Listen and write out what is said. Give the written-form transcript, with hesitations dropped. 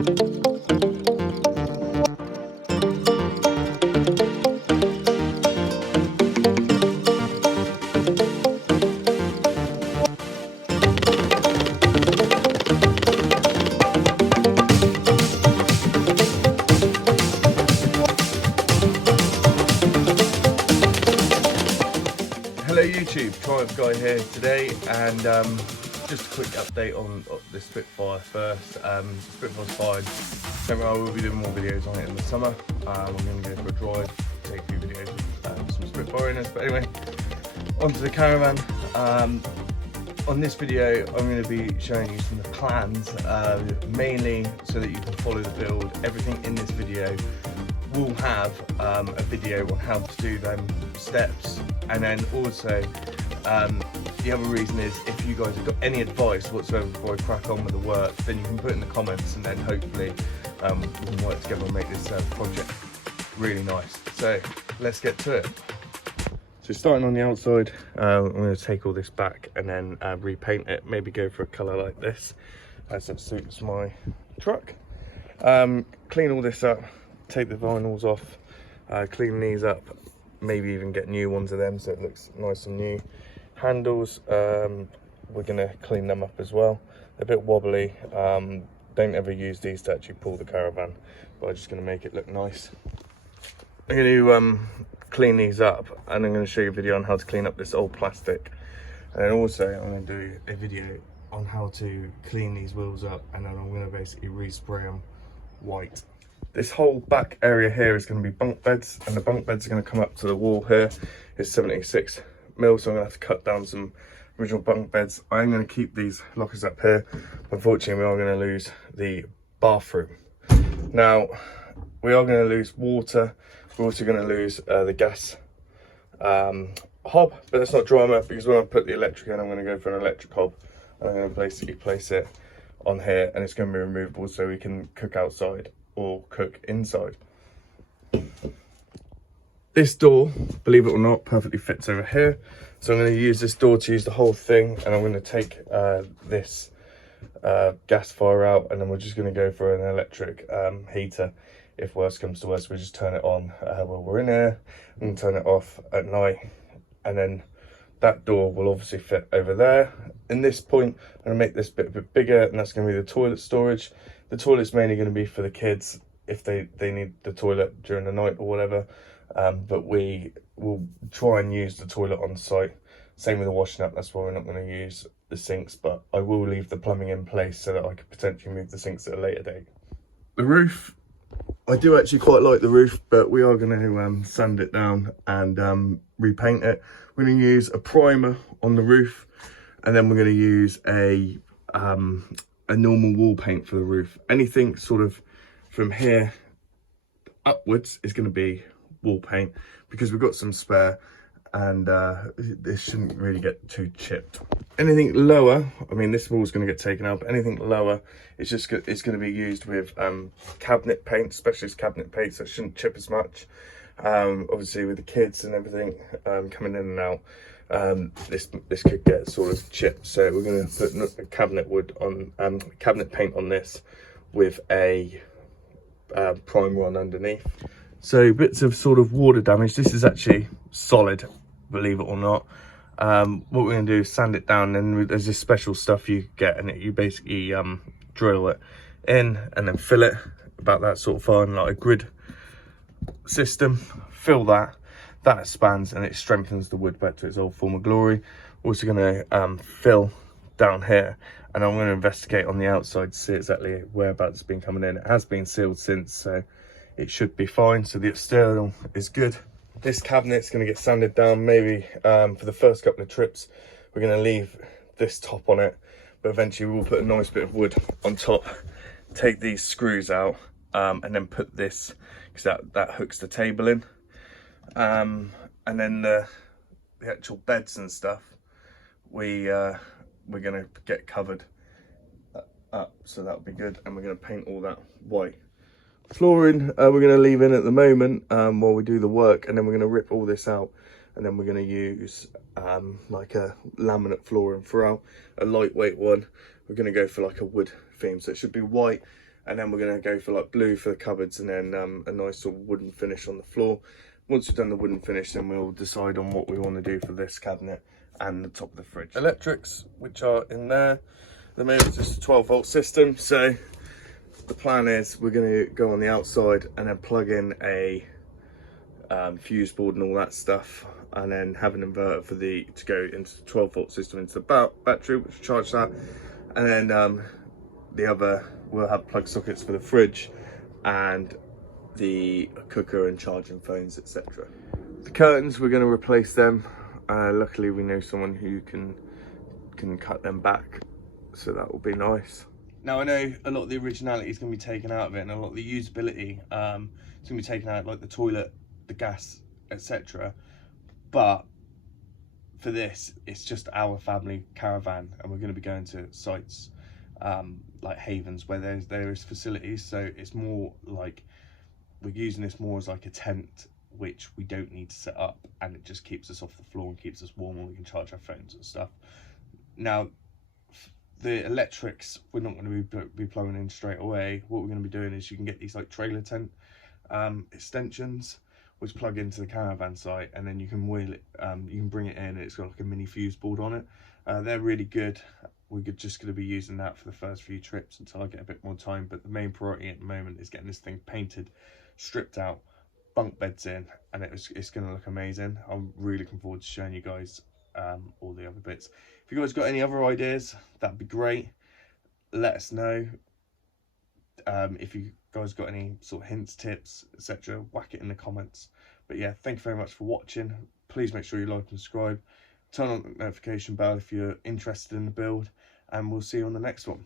Hello YouTube, Triumph Guy here today, and just a quick update on the Spitfire first. Spitfire's fine. Don't worry, I will be doing more videos on it in the summer. I'm going to go for a drive, take a few videos with some Spitfire in us. But anyway, onto the Caravan. On this video, I'm going to be showing you some of the plans, mainly so that you can follow the build. Everything in this video will have a video on how to do them steps, and then also the other reason is if you guys have got any advice whatsoever before I crack on with the work, then you can put it in the comments, and then hopefully we can work together and make this project really nice. So let's get to it. So starting on the outside, I'm going to take all this back and then repaint it, maybe go for a colour like this as it suits my truck. Clean all this up, take the vinyls off, clean these up, maybe even get new ones of them so it looks nice and new. Handles, we're going to clean them up as well. They're a bit wobbly. Don't ever use these to actually pull the Caravan, but I'm just going to make it look nice. I'm going to clean these up, and I'm going to show you a video on how to clean up this old plastic, and then also I'm going to do a video on how to clean these wheels up, and then I'm going to basically respray them white. This whole back area here is going to be bunk beds, and the bunk beds are going to come up to the wall here. It's 76 mil, so I'm going to have to cut down some original bunk beds. I'm going to keep these lockers up here. Unfortunately, we are going to lose the bathroom. Now, we are going to lose water. We're also going to lose the gas hob, but that's not drama, because when I put the electric in, I'm going to go for an electric hob, and I'm going to basically place it on here, and it's going to be removable so we can cook outside or cook inside. This door, believe it or not, perfectly fits over here, so I'm going to use this door to use the whole thing, and I'm going to take this gas fire out, and then we're just going to go for an electric heater. If worse comes to worse, we just turn it on while we're in here and turn it off at night, and then that door will obviously fit over there. In this point, I'm going to make this bit a bit bigger, and that's going to be the toilet storage. The toilet's mainly going to be for the kids if they need the toilet during the night or whatever, but we will try and use the toilet on site. Same with the washing up, that's why we're not going to use the sinks, but I will leave the plumbing in place so that I could potentially move the sinks at a later date. The roof, I do actually quite like the roof, but we are going to sand it down and repaint it. We're going to use a primer on the roof, and then we're going to use a normal wall paint for the roof. Anything sort of from here upwards is going to be wall paint, because we've got some spare, and this shouldn't really get too chipped. Anything lower, I mean, this wall's going to get taken out, but anything lower, it's going to be used with cabinet paint, specialist cabinet paint, so it shouldn't chip as much. Obviously with the kids and everything coming in and out, this could get sort of chipped, so we're going to put cabinet wood on, cabinet paint on this with a primer on underneath. So bits of sort of water damage. This is actually solid, believe it or not. What we're going to do is sand it down, and there's this special stuff you get, and you basically drill it in and then fill it about that sort of fine, like a grid system. Fill that expands and it strengthens the wood back to its old form of glory. Also going to fill down here, and I'm going to investigate on the outside to see exactly whereabouts it's been coming in. It has been sealed since, so it should be fine. So the external is good. This cabinet's going to get sanded down. Maybe for the first couple of trips we're going to leave this top on it, but eventually we'll put a nice bit of wood on top, take these screws out, and then put this, because that hooks the table in, and then the actual beds and stuff we're going to get covered up, so that'll be good, and we're going to paint all that white. Flooring we're going to leave in at the moment while we do the work, and then we're going to rip all this out, and then we're going to use like a laminate flooring throughout, a lightweight one. We're going to go for like a wood theme, so it should be white, and then we're going to go for like blue for the cupboards, and then a nice sort of wooden finish on the floor. Once we've done the wooden finish, then we'll decide on what we want to do for this cabinet and the top of the fridge. Electrics, which are in there, at the moment it's just a 12-volt system, so the plan is we're going to go on the outside and then plug in a fuse board and all that stuff, and then have an inverter for to go into the 12-volt system into the battery, which will charge that, and then the other, we'll have plug sockets for the fridge and the cooker and charging phones, etc. The curtains, we're going to replace them. Luckily we know someone who can cut them back, so that will be nice. Now I know a lot of the originality is going to be taken out of it, and a lot of the usability is going to be taken out, like the toilet, the gas, etc. But for this, it's just our family caravan, and we're going to be going to sites like havens where there is facilities, so it's more like we're using this more as like a tent, which we don't need to set up, and it just keeps us off the floor and keeps us warm, and we can charge our phones and stuff. Now the electrics, we're not going to be plugging in straight away. What we're going to be doing is you can get these like trailer tent extensions which plug into the caravan site, and then you can wheel it, you can bring it in, and it's got like a mini fuse board on it. They're really good. We're just going to be using that for the first few trips until I get a bit more time, but the main priority at the moment is getting this thing painted, stripped out, bunk beds in, and it's going to look amazing. I'm really looking forward to showing you guys all the other bits. If you guys got any other ideas, that'd be great. Let us know. If you guys got any sort of hints, tips, etc., whack it in the comments. But yeah, thank you very much for watching. Please make sure you like and subscribe. Turn on the notification bell if you're interested in the build, and we'll see you on the next one.